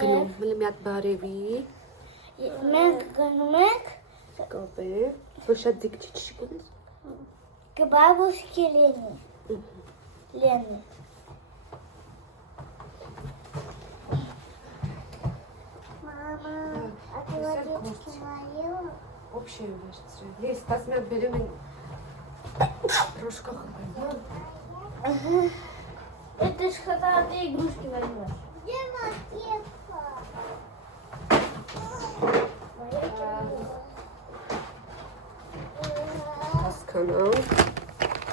գնում, մլի մի հատ բարևի։ Մենք գնում ենք Կապե, որ շատ դիք չգնես։ к бабушке Лене. Лене. Мама, а ты водички моела? Вообще версия. Лиз, посмотри, берем трошка хлеба. Это ж когда ты игрушки возьмешь. Где макетка? Канал.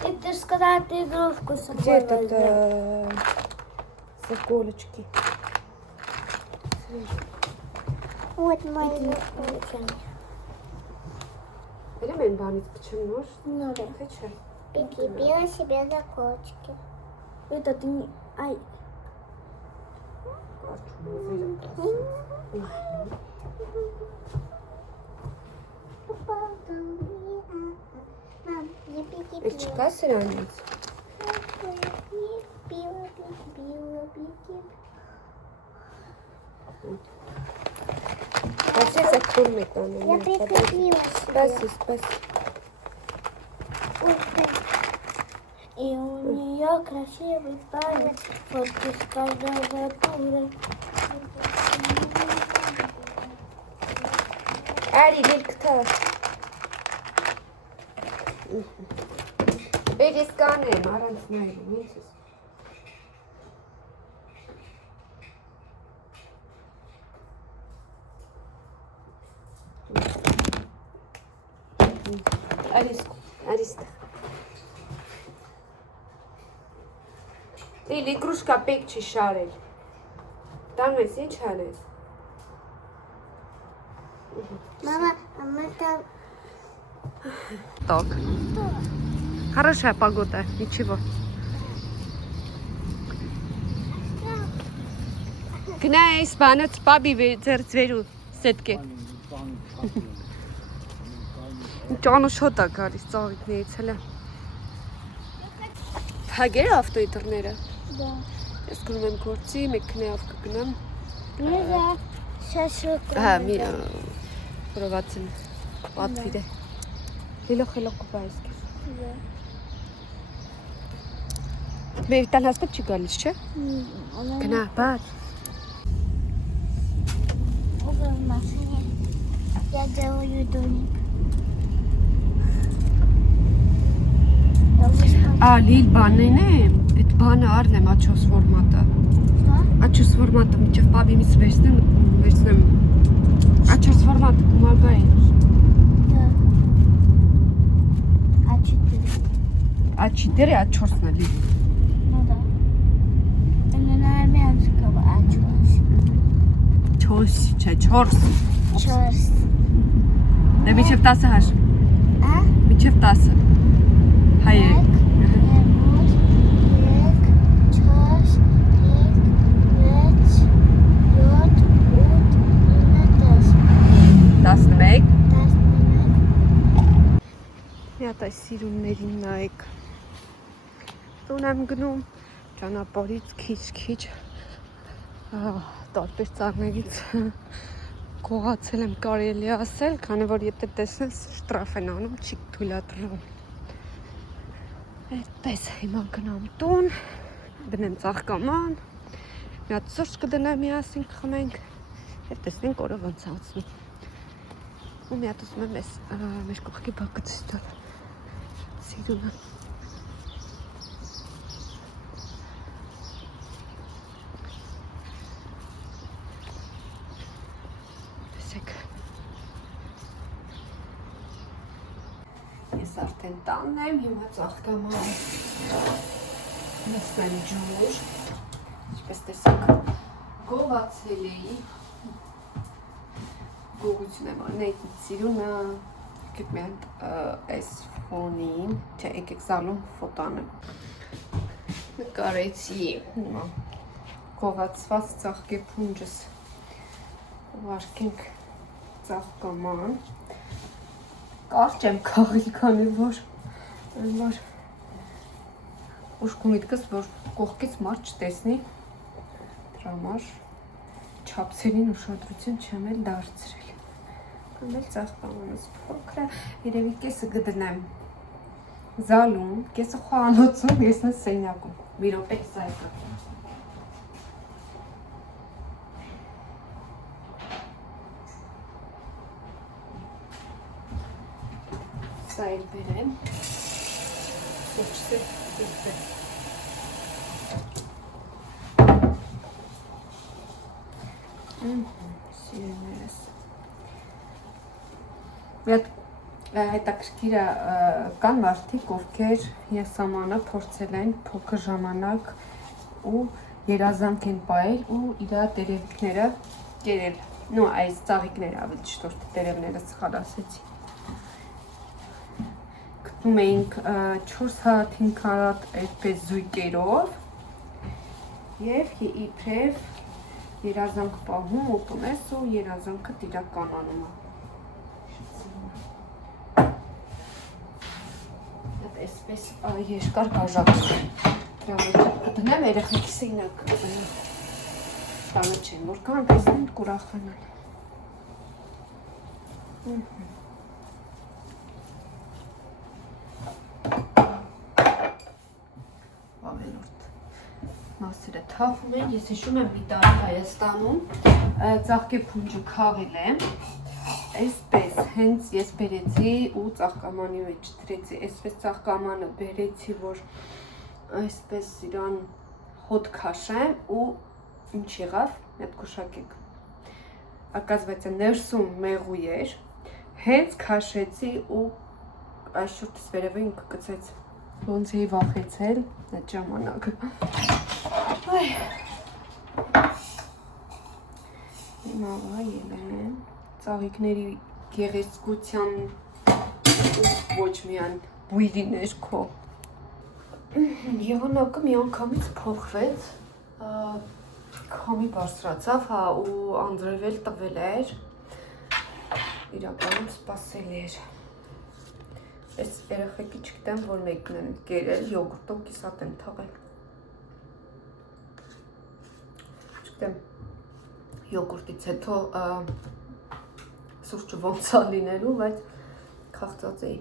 Это ж когда ты игрушку с собой Где этот возьмешь. заколочки? Вот мои игрушки. Берем банит, почему нож? Ну да. Ты че? Прикрепила себе заколочки. Это ты не... Ай. Мам, я прикрепила. Эчка сранец. А все закормит там. Я прикрепила себе. Спаси, спаси. И у нее красивый парень, фотки с каждого тура. Ари, лиркта. Берескане, маранц найду, мисс. Ариста. Լիլի կրուշկա պեք չի շարել։ Տանես, ինչ հանես։ Мама, а мы там... Так. Хорошая погода, ничего. Գնայես բանից պաբի ձերձվերու սետկե։ Ճանուշոտ է գալիս ծաղիկներից հլը։ Հագեր ավտոյի դռները։ Да. Ես գնում եմ գործի, մեքենայով կգնամ։ Нельзя. Шашлык. Հա, մի պրովացին պատվիր է։ Լիլոխ կուպայս կես։ Да. Մեր տան հաստատ չի գալիս, չէ։ Գնա, բաց։ Уже в машине. Я делаю домик. Լիլ բանին է, այդ բանը առնեմ աչոս ֆորմատը։ Աչոս ֆորմատը միջև պաբիմից վերցնեմ աչոս ֆորմատը բումագային։ Да. А4. А4, А4 լի։ Ну да. Это на армянском А4. Չորս, չէ, 4։ Черст. Դե միջև 10 հաշ։ А? Միջև 10։ Հայեր։ 11։ Միատ այս սիրուններին նայեք։ Տուն եմ գնում, ճանապարհից քիչ տարբեր ծառներից գողացել եմ կարելի ասել, քանի որ եթե տեսնես շտրաֆ են անում, չի թույլատրվում։ Այդպես հիմա գնամ տուն, դնեմ ծաղկաման, մի հատ սուրճ կդնեմ միասին կխմենք եւ տեսնենք օրը ոնց է անցնում։ Ու մի հատ ուզում եմ ես մեր կողքի բակը ցույց տալ։ Սիրունը։ Տեսեք։ Ես արդեն տանն եմ, հիմա ծաղկաման նստեմ ջուր, ինչպես տեսեք գողացել էի, գողություն եմ անեիտ սիրունը, եկեք մի հատ այս ֆոնին, չէ եկեք զալում ֆոտանը, նկարեցի գողացված ծաղկե փունջս, վարկենք ծաղկաման, կարճ եմ քաղել, քանի որ ուշք ու միտքս, որ կողքից մարդ չտեսնի, դրա համար չափսերին ուշադրություն չեմ էլ դարձրել։ Կամ էլ ծաղկամանս փոքր է, երևի կեսը կդնեմ զալում, կեսը խոհանոցում, կեսը սենյակում։ Մի րոպե սա է կա։ Սա էլ բերեմ։ Սոչսը դիպը։ Սիրներս։ Հետաքրքիր է կան մարդիկ, ովքեր եսամանը փորձել են փոքր ժամանակ ու երազանք են պահել ու իր տերևիկները կերել։ Նո, այս ծաղիկները ավելի ճիշտ տերևները սխալ ասեցի։ Գտնում էինք 4 հատ, 5 հատ այդպես զույգերով եւ իբրև երազանք պահում ուտում ես ու երազանքը իրականանում է։ Այսպես երկար բաժակ դնեմ երեխեքի սենյակ տանը չեն, որքան տեսնեն կուրախանան։ Ավելորդ մասերը թափում են, ես հիշում եմ մի տարի Հայաստանում ծաղկե փունջը քաղել եմ, այսպես հենց ես բերեցի ու ծաղկամանի մեջ դրեցի, այսպես ծաղկամանը բերեցի, որ այսպես իրան հոտ քաշեմ ու ինչ եղավ, այդ կուշակեք, ակազվայցը ներսում մեղու էր, հենց քաշեցի ու այս շուրտս վերևը ինքը կծեց, ոնց էի վախեցել այդ ժամանակը։ Հիմա վայել եմ ծաղիկների գեղեցկության ոչ միայն բույրի ներքո։ Եղանակը մի անգամից փոխվեց, քամի բարձրացավ, հա, ու անձրևել տվել էր, իրականում սպասելի էր։ Այս երեխեքի չգիտեմ, որ մեկն են կերել, յոգուրտով կիսատ են թաղել։ Չգիտեմ, յոգուրտից հետո սուրճը ոնց է լինելու, բայց քաղցած էի։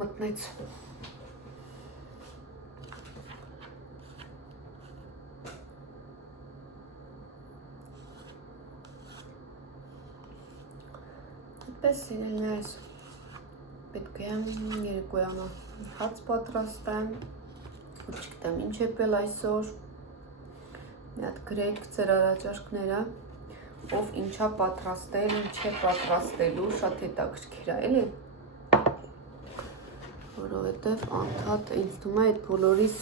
Մտնեց։ Այդպես սիրելիներս, պետք է երեկոյանը հաց պատրաստեմ, ու չգիտեմ ինչ է պել այսօր, մի հատ գրեք ձեր առաջարկները, ով ինչա պատրաստել, ինչ է պատրաստելու, շատ հետաքրքիր է, էլի, որովհետև անդադ ինձ թվում է այդ բոլորիս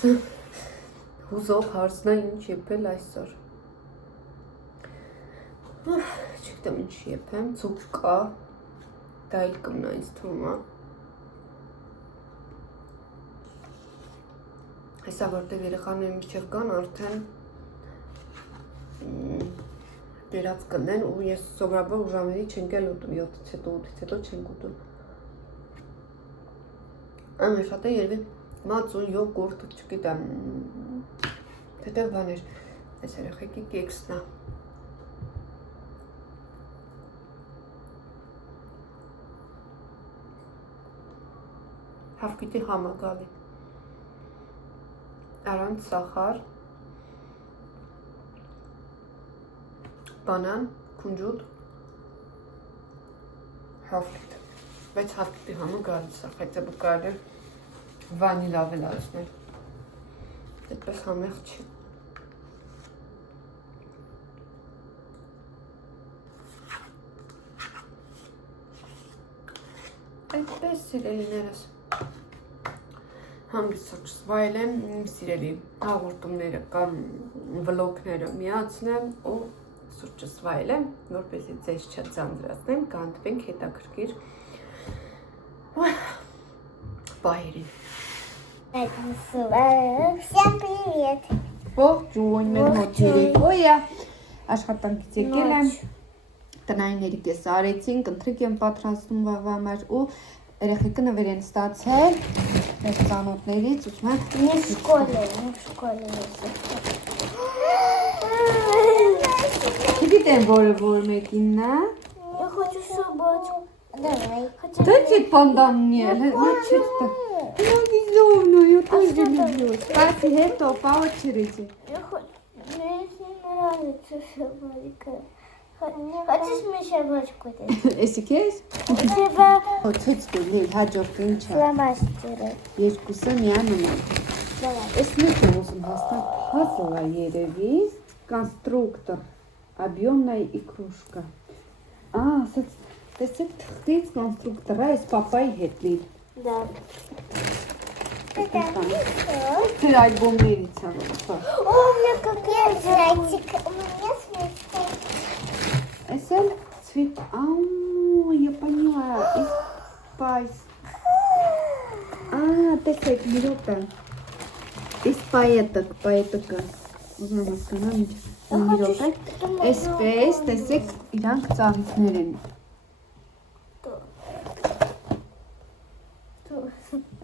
հուզող հարցն է ինչ եփել այսօր։ Չգիտեմ ինչ եփեմ, ցուկ կա, դա էլ կմնա ինձ թվում է։ Հեսա որտեղ երեխաները միջև կան, արդեն դերած կնեն ու ես սովորաբար ուժամերի չենք էլ ուտում, 7-ից հետո, 8-ից հետո չենք ուտում։ Ամեն շատ է երևի մածուն, յոգուրտ, չգիտեմ, թեթև բաներ, այս երեխեքի կեքսն է։ Հավկիտի համագալի։ Առանց սախար, բանան, կունջուտ, հավլիտ, բայց հավլիտի համը գալիս է, խայցը բկար է վանիլ ավելացնել, այդպես համեղ չի։ Այդպես սիրելիներս, հանգիստ վայել եմ իմ սիրելի հաղորդումները կամ վլոգները միացնեմ ու սուրճս վայել եմ, որպեսզի ձեզ չձանձրացնեմ, կհանդիպենք հետաքրքիր պահերին։ Всем привет! Ողջույն, մեր մոտ երեկոյ է, աշխատանքից եկել եմ, տնային երիկես արեցինք, ընթրիք եմ պատրաստում վաղվա համար ու երեխեքը նվեր են ստացել մեր ծանոթներից, ուզում եմ Не в школе. Չգիտեմ որ մեկինն է Я хочу собачку. Давай. Дайте пандан мне, мальчик-то. Ну, не зовно, я тоже люблю. Кстати, это по очереди. Мне не нравится собачка. Хочешь мне собачку дать? Если есть? У тебя Очередь, Лиль, հաջորդ ինչա։ фломастеры. Երկուսը միանում են։ Այս մեկ եմ ուզում հասնել puzzle է երևի, կոնստրուկտոր, объемная игрушка։ Տեսեք թղթից կոնստրուկտորը այս պապայի հետ լիլ։ Да. Ձեր ալբոմներից է որ։ О, у меня какая зайчик. У меня свечка. Այս էլ цвет, я поняла, из spice։ Տեսեք, մի րոպե։ Из պայետիկը։ Ուզում եմ հասկանալ մի րոպե։ Այսպես, տեսեք, իրանք ծաղիկներ են։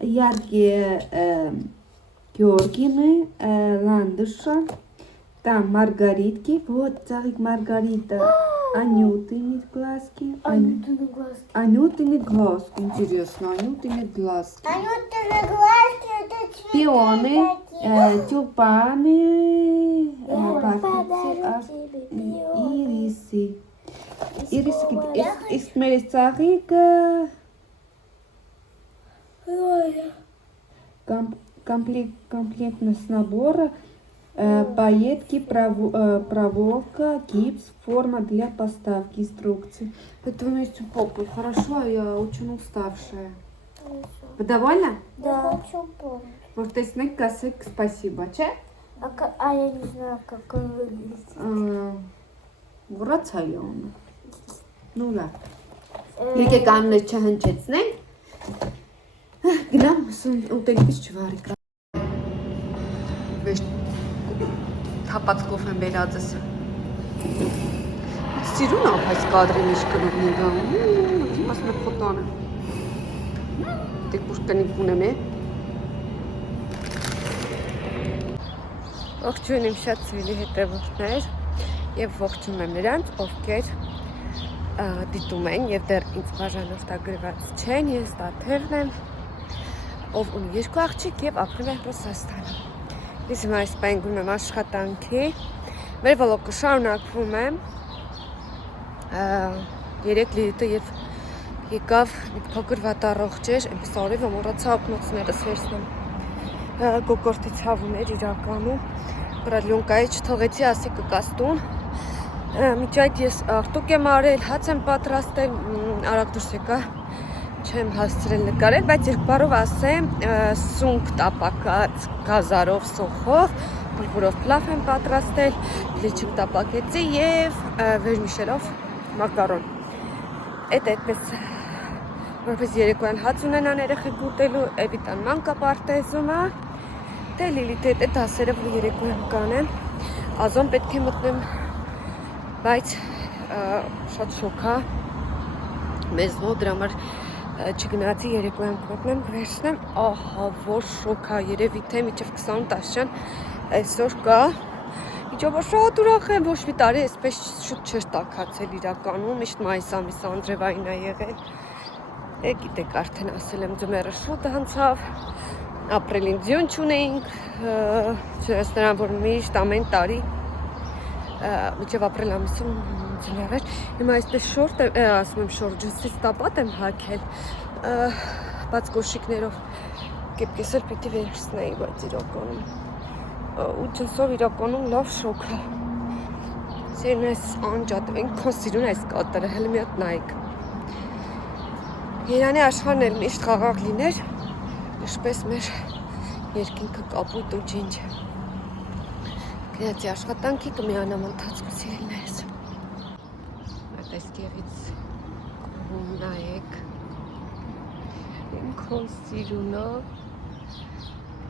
Яркие Георгины, ландыши, там маргаритки, вот царик Маргарита, Анютины глазки, Анютины глазки, интересно, Анютины глазки, Анютины глазки, это цветы. пионы, тюльпаны, ирисы, из царика. Комплектность набора, пайетки, проволока, гипс, форма для поставки, инструкции. Это вместе попу. Хорошо, я очень уставшая. Вы довольны? Да. Хочу помнить. Вот ты снег косык, спасибо. Че? А я не знаю, как он выглядит. Врացայի он. Ну да. Եկեք ամներ չհնչեցնենք։ Գնամ ուտելիքից չվարի։ Վեշ թապած կոֆեն բերածս։ Սիրուն ա այս կադրի միշտ կնում նիգա։ Մասնա փոտանը։ Դե կուշկնիկ ունեմ է։ Ողջույն իմ շատ սիրելի հետևորդներ եւ ողջունում եմ նրանց, ովքեր դիտում են եւ դեռ ինձ բաժանորդագրված չեն, ես Տաթևն եմ, ով ունի երկու աղջիկ եւ ապրում է Ռուսաստանում։ Ես հիմա այս պահին գնում եմ աշխատանքի, մեր վլոգը շարունակվում է։ Երեք Լիլիթը երբ եկավ մի փոքր վատառողջ էր, այնպես արի որ մոռացա օգնոցներս վերցնեմ։ Գոգորտից հավում էր իրականում, բրադլյոնկայի չթողեցի, ասի կկաստուն։ Միջ այդ ես աղտուկ եմ արել, հաց եմ պատրաստել, արագ դուրս եկա, չեմ հասցրել նկարել, բայց երկբարով ասեմ, սունկ տապակած գազարով սոխով, բուրբուրով պլավ եմ պատրաստել, լիչիկ տապակեցի և վերմիշելով մակարոն։ Էդ այդպես, որպես երեկոյան հաց ունենան երեխեք ուտելու, Էվիտան մանկա պարտեզում է, դե Լիլիթ հետ այդ ասերը, որ երեկոյան կանեմ, ազոն պետք է մտնեմ, բայց շատ շոք է, մեզ ո դրա համար չգնացի երեկոյան կոտնեմ, վերցնեմ, ահա որ շոք է, երևի թե միջև 28 տասյան այսօր կա, իջով շատ ուրախ եմ, ոչ մի տարի այսպես շուտ չէր տաքացել իրականում, միշտ մայիս ամիս Անդրևային է եղել, գիտեք արդեն ասել եմ ձմեռը շուտ անցավ, ապրիլին ձյուն չունեինք, չնայած նրան, որ միշտ ամեն տարի միջև ապրիլ ամիսում ձմեռ էր, հիմա այսպես շորտ եմ, ասում եմ շորտ ջնսից տապատ եմ հագել, բաց կոշիկներով, կեպկես էլ պիտի վերցնեի, բայց իրականում, ու ջնսով իրականում լավ շոք է, սիրուն այս անջատ, ինքան սիրուն այս կատարը, հələ մի հատ նայեք, Երանի աշխարհն էլ միշտ խաղաղ լիներ, ինչպես մեր երկինքը կապույտ ու ջինջ։ Գնացի աշխատանքի կմիանամ ընթացքում սիրելիներս։ Այդ այս գեղից կողում նայեք։ Ինքան սիրունը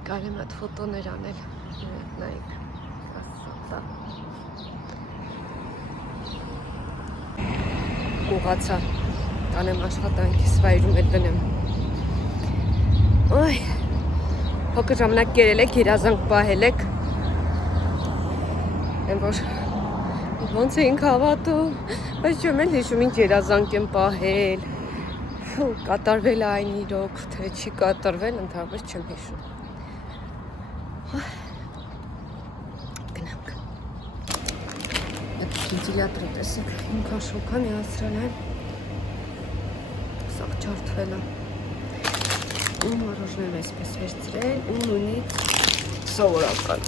կարեմ այդ ֆոտոներ անել, նայեք, ասատա։ կուղացա տանեմ աշխատանքիս վայրում էլ դնեմ ոյ փոքր ժամանակ կերել եք երազանք պահել եք են որ ոնց էինք հավատում բայց չեմ էլ հիշում ինչ երազանք եմ պահել կատարվել է այն իրոք թե չի կատարվել ընդհանրապես չեմ հիշում Վենտիլյատորը տեսեք, ինքան շոկա միացրել են սաղ չարդվել է ու մարոժներն այսպես վերցրել ու նույնից սովորական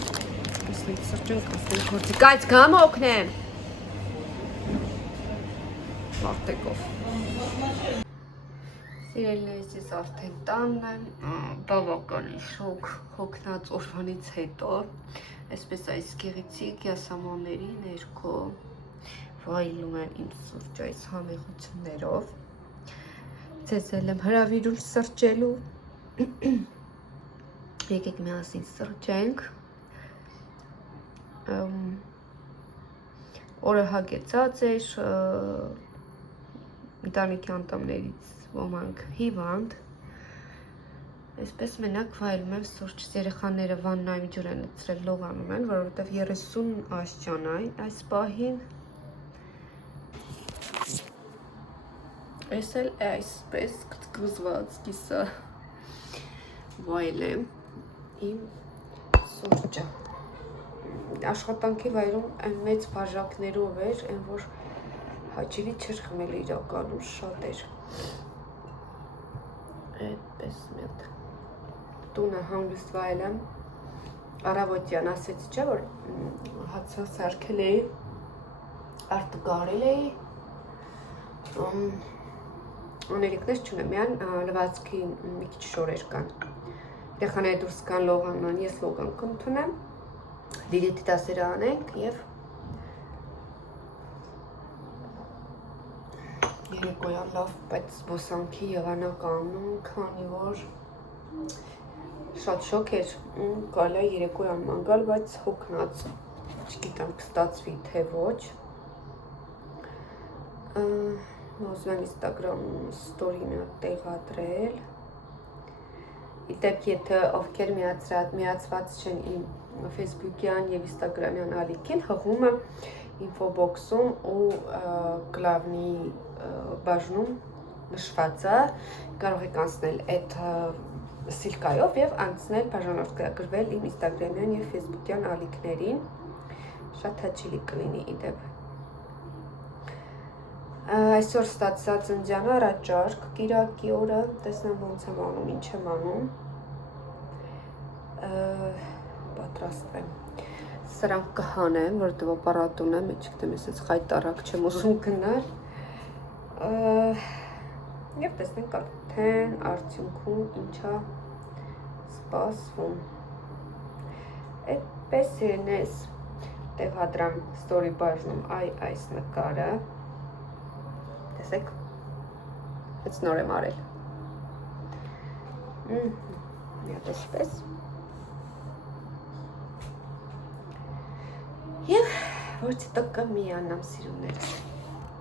իսնից սրճենք ասենք գործի կայց կամ օգնեմ մարդեկով Սիրելիներս ես արդեն տանն եմ բավականին շոկ հոգնած օրվանից հետո այսպես այս գեղեցիկ յասամանների ներքո վայելում եմ իմ սուրճ այս համեղություններով ձեզ էլ եմ հրավիրում սրճելու եկեք միասին սրճենք օրը հագեցած էր ընտանիքի անդամներից ոմանք հիվանդ Այսպես մենակ վայելում եմ սուրճ երեխաները վաննայում ջուր են լցրել լողանում են, որովհետև 30 աստիճան է այս պահին Ես էլ այսպես կտկուզված կիսա վայելեմ իմ սուրճը Աշխատանքի վայրում այն մեծ բաժակներով էր, այն որ հաճելի չէր խմել իրականում շատ էր Այդպես մետ տունը հանգիստ վայելեմ առավոտյան ասեցի չէ որ հացը սարքել էի արտգարել էի Աներիկներ չունեմ, միան լվացքի մի քիչ շորեր կան երեխաները դուրս կան լողանան, ես լողանք ընդունեմ դիրետի դասերը անենք և երեկոյան լավ, բայց զբոսանքի եղանակ անում, քանի որ շատ շոկ էր, կարելի է երեկոյան ման գալ, բայց հոգնած, չգիտեմ կստացվի թե ոչ Ուզում եմ Instagram story մի հատ տեղադրել Իդեպ եթե ովքեր միացված չեն իմ Facebook-յան և Instagram-յան ալիքին հղումը ինֆոբոքսում ու կլավնի բաժնում նշված է կարող եք անցնել այդ սիլկայով և անցնել բաժանորդագրվել իմ Instagram-յան և Facebook-յան ալիքներին շատ հաճելի կլինի իդեպ Այսօր ստացած ընջան առաջարկ կիրակի օրը, տեսնեմ ոնց եմ անում, ինչ եմ անում, պատրաստվեմ, սրանք կհանեմ, որտև ապարատ ունեմ, չգիտեմ ես խայտարակ չեմ ուզում գնալ, և տեսնենք արդեն արդյունքում ինչա սպասվում, այդպես երնես տեղադրամ story բաժնում այս նկարը, Տեսեք, հենց նոր եմ արել Մի հատ այսպես Եվ ոչ հետո կմիանամ սիրուններս